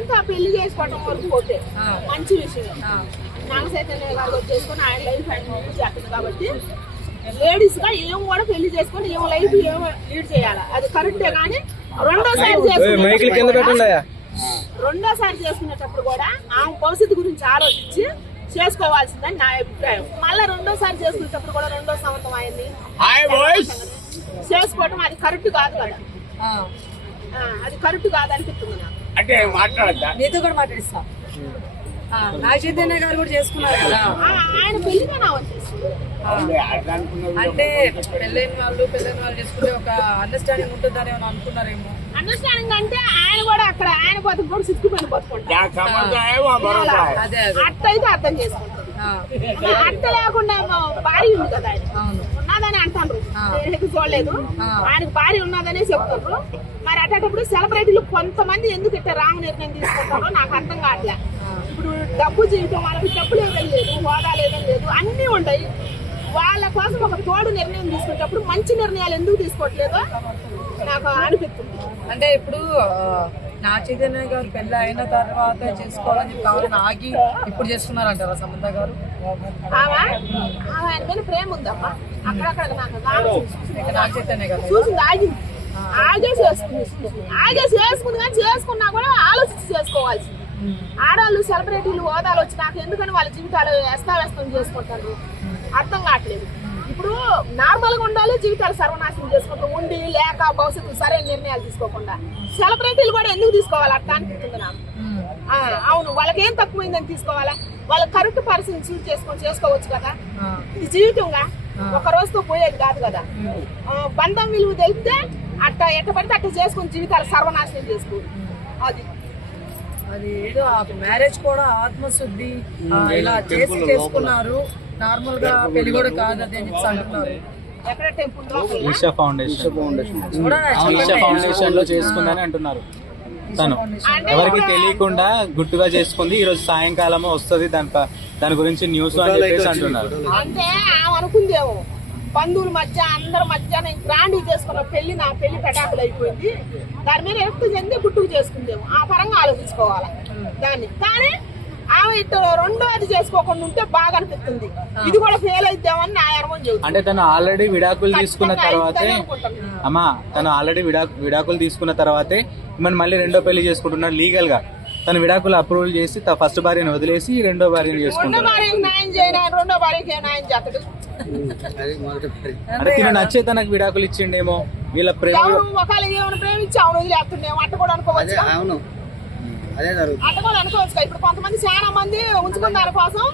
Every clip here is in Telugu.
సమంత పెళ్లి చేసుకోవడం వరకు ఓకే, మంచి విషయం. నాగ చైతన్య గారు చేసుకుని ఆయన లైఫ్ ఆయన ముందు చేస్తుంది కాబట్టి లేడీస్ గా ఏం కూడా పెళ్లి చేసుకొని ఏం లైఫ్ ఏం లీడ్ చేయాలి, అది కరెక్టే. కానీ రెండోసారి చేసుకునేటప్పుడు కూడా ఆమె భవిష్యత్తు గురించి ఆలోచించి చేసుకోవాల్సిందని నా అభిప్రాయం. మళ్ళీ రెండోసారి చేసుకునేటప్పుడు కూడా రెండో సంవత్సరం అయింది చేసుకోవడం అది కరెక్ట్ కాదు కదా, అది కరెక్ట్ కాదు అనిపిస్తుంది నాకు. అంటే మాట్లాడద్దా, నీతో కూడా మాట్లాడిస్తా. నాగ చైతన్య గారు కూడా చేసుకున్నారు కదా, ఆయన పెళ్లిగా వచ్చేసి అంటే పెళ్ళైన వాళ్ళు చేసుకుంటే ఒక అండర్స్టాండింగ్ ఉంటుందని ఏమైనా అనుకున్నారేమో. అండర్స్టాండింగ్ అంటే ఆయన కూడా అక్కడ ఆయన బతుకు కూడా సిక్కుపోయిన బతుకుంటారు, అత్త అయితే అర్థం చేసుకుంటారు. అత్త లేకుండా భార్య ఉంది కదా, ఆయన ఉన్నదని అంటారు, చూడలేదు ఆయనకు భార్య ఉన్నదనే చెప్తారు. మరి అట్టేటప్పుడు సెలబ్రిటీలు కొంతమంది ఎందుకు ఇట్లా రాంగ్ నిర్ణయం తీసుకుంటారో నాకు అర్థం కావట్లే. ఇప్పుడు డబ్బు జీవితం వాళ్ళకి డబ్బులు ఏదైనా లేదు, హోదాలు ఏదైనా లేదు, అన్నీ ఉంటాయి. వాళ్ళ కోసం ఒక తోడు నిర్ణయం తీసుకునేటప్పుడు మంచి నిర్ణయాలు ఎందుకు తీసుకోవట్లేదో నాకు అనిపిస్తుంది. అంటే ఇప్పుడు నాగ చైతన్య గారు పెళ్లి అయిన తర్వాత చేసుకోవాలని కావాలని ఆగి ఇప్పుడు చేసుకున్నారంటారా సమంత గారు? ఆయన మీద ప్రేమ ఉందమ్మా, అక్కడక్కడ నాగ చైతన్య గారు చూసింది ఆగింది, ఆగే చేసుకుంది కానీ చేసుకున్నా కూడా ఆలోచించి చేసుకోవాల్సింది. ఆడవాళ్ళు సెలబ్రిటీలు హోదాలు వచ్చి నాకు ఎందుకని వాళ్ళ జీవితాలు వ్యస్తం చేసుకుంటారు అర్థం కావట్లేదు. ఇప్పుడు నార్మల్ గా ఉండాలి, జీవితాలు సర్వనాశనం చేసుకుంటూ ఉండి లేక భవిష్యత్తు సరైన నిర్ణయాలు తీసుకోకుండా సెలబ్రిటీలు కూడా ఎందుకు తీసుకోవాలి అట్లా అనిపిస్తుంది నాకు. అవును, వాళ్ళకి ఏం తక్కువైందని తీసుకోవాలా? వాళ్ళ కరెక్ట్ పర్సన్ చూస్ చేసుకోవచ్చు కదా. ఇది జీవితంగా ఒక రోజుతో పోయేది కాదు కదా. బంధం విలువ తెలిస్తే అట్ట ఎట్ట పడితే అట్ట చేసుకుని జీవితాలు సర్వనాశనం చేసుకో. అది ఏదో మ్యారేజ్ కూడా ఆత్మశుద్ధి ఇలా చేసుకున్నారు, నార్మల్ గా పెళ్లి కూడా కాదు అదే అంటున్నారు. ఈషా ఫౌండేషన్ లో చేసుకుందని అంటున్నారు. తను ఎవరికి తెలియకుండా గుట్టుగా చేసుకుంది, ఈ రోజు సాయంకాలం వస్తుంది దాని గురించి న్యూస్ అని చెప్పేసి అంటున్నారు. అంటే ఆమె అనుకుందేమో బంధువుల మధ్య అందరి మధ్య నేను గ్రాండ్ చేసుకున్న పెళ్లి నా పెళ్లి పెటాకులు అయిపోయింది, దాని మీద ఎఫ్ట్ చెంది గుట్టుకు చేసుకుందేమో, ఆ పరంగా ఆలోచించుకోవాలి దాన్ని. కానీ ఆమె ఇటు రెండోది చేసుకోకుండా ఉంటే బాగా అనిపిస్తుంది. ఇది కూడా ఫెయిల్ అయిద్దామని నా అనుమానం చెబుతుంది. అంటే తను ఆల్రెడీ విడాకులు తీసుకున్న తర్వాతే విడాకులు తీసుకున్న తర్వాతే మనం మళ్ళీ రెండో పెళ్లి చేసుకుంటున్నాడు లీగల్ గా. తను విడాకులు అప్రూవల్ చేసి ఫస్ట్ భార్యను వదిలేసి రెండో భార్యను చేసుకుంటాడు. రెండో భార్యకి న్యాయం చేస్తాడు. అంటే తిన నచ్చే తనకు విడాకులు ఇచ్చిండేమో. వీళ్ళ ప్రేమ ఒకవేళ ఏమైనా ప్రేమించి అవును వదిలేస్తుండేమో అట్ట కూడా అనుకోవచ్చు. అట్ట కూడా అనుకోవచ్చు. ఇప్పుడు కొంతమంది చాలా మంది ఉంచుకున్న దాని కోసం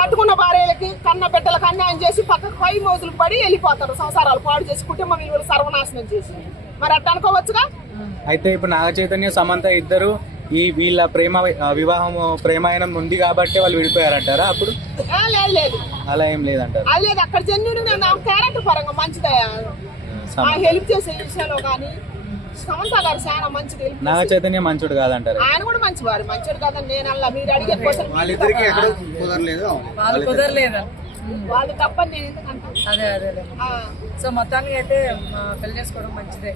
కట్టుకున్న భార్యలకి కన్న బిడ్డలకు అన్యాయం చేసి పక్కకు పై మోజులకు పడి వెళ్ళిపోతారు, సంసారాలు పాడు చేసి కుటుంబ విలువలు సర్వనాశనం చేసి. మరి అట్ట అనుకోవచ్చుగా. అయితే ఇప్పుడు నాగ చైతన్య సమంత ఇద్దరు వీళ్ళ ప్రేమాయణం ఉంది కాబట్టి వాళ్ళు విడిపోయారంటారా? అప్పుడు లేదు అలా ఏం లేదంటారు. అది లేదు, అక్కడ జెన్యూన్ క్యారెక్టర్ పరంగా మంచిదయా, హెల్ప్ చేసే విషయంలో కానీ సమంత గారు చాలా మంచిది. నాగ చైతన్య మంచోడు కాదంటారు. ఆయన కూడా మంచివారు, మంచోడు కాదని నేను అలా మీరు అడిగే వాళ్ళు తప్పని నేను ఎందుకంటా. సో మొత్తానికి అయితే పెళ్లి చేసుకోవడం మంచిదే,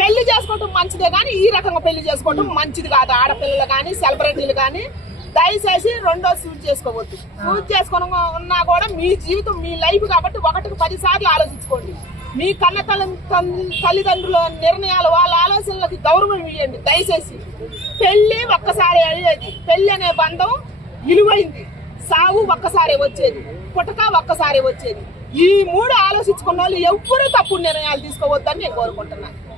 పెళ్లి చేసుకోవటం మంచిదే కానీ ఈ రకంగా పెళ్లి చేసుకోవటం మంచిది కాదు. ఆడపిల్లలు కానీ సెలబ్రిటీలు కానీ దయచేసి రెండో సూట్ చేసుకోవద్దు. సూట్ చేసుకొని ఉన్నా కూడా మీ జీవితం మీ లైఫ్ కాబట్టి 1కి 10 సార్లు ఆలోచించుకోండి. మీ కన్న తల్లిదండ్రుల నిర్ణయాలు వాళ్ళ ఆలోచనలకి గౌరవం ఇవ్వండి దయచేసి. పెళ్లి ఒక్కసారి అయ్యేది, పెళ్లి అనే బంధం విలువైంది. సాగు ఒక్కసారి వచ్చేది, పుటక ఒక్కసారి వచ్చేది. ఈ 3 ఆలోచించుకున్న వాళ్ళు ఎవ్వరూ తప్పుడు నిర్ణయాలు తీసుకోవద్దని నేను కోరుకుంటున్నాను.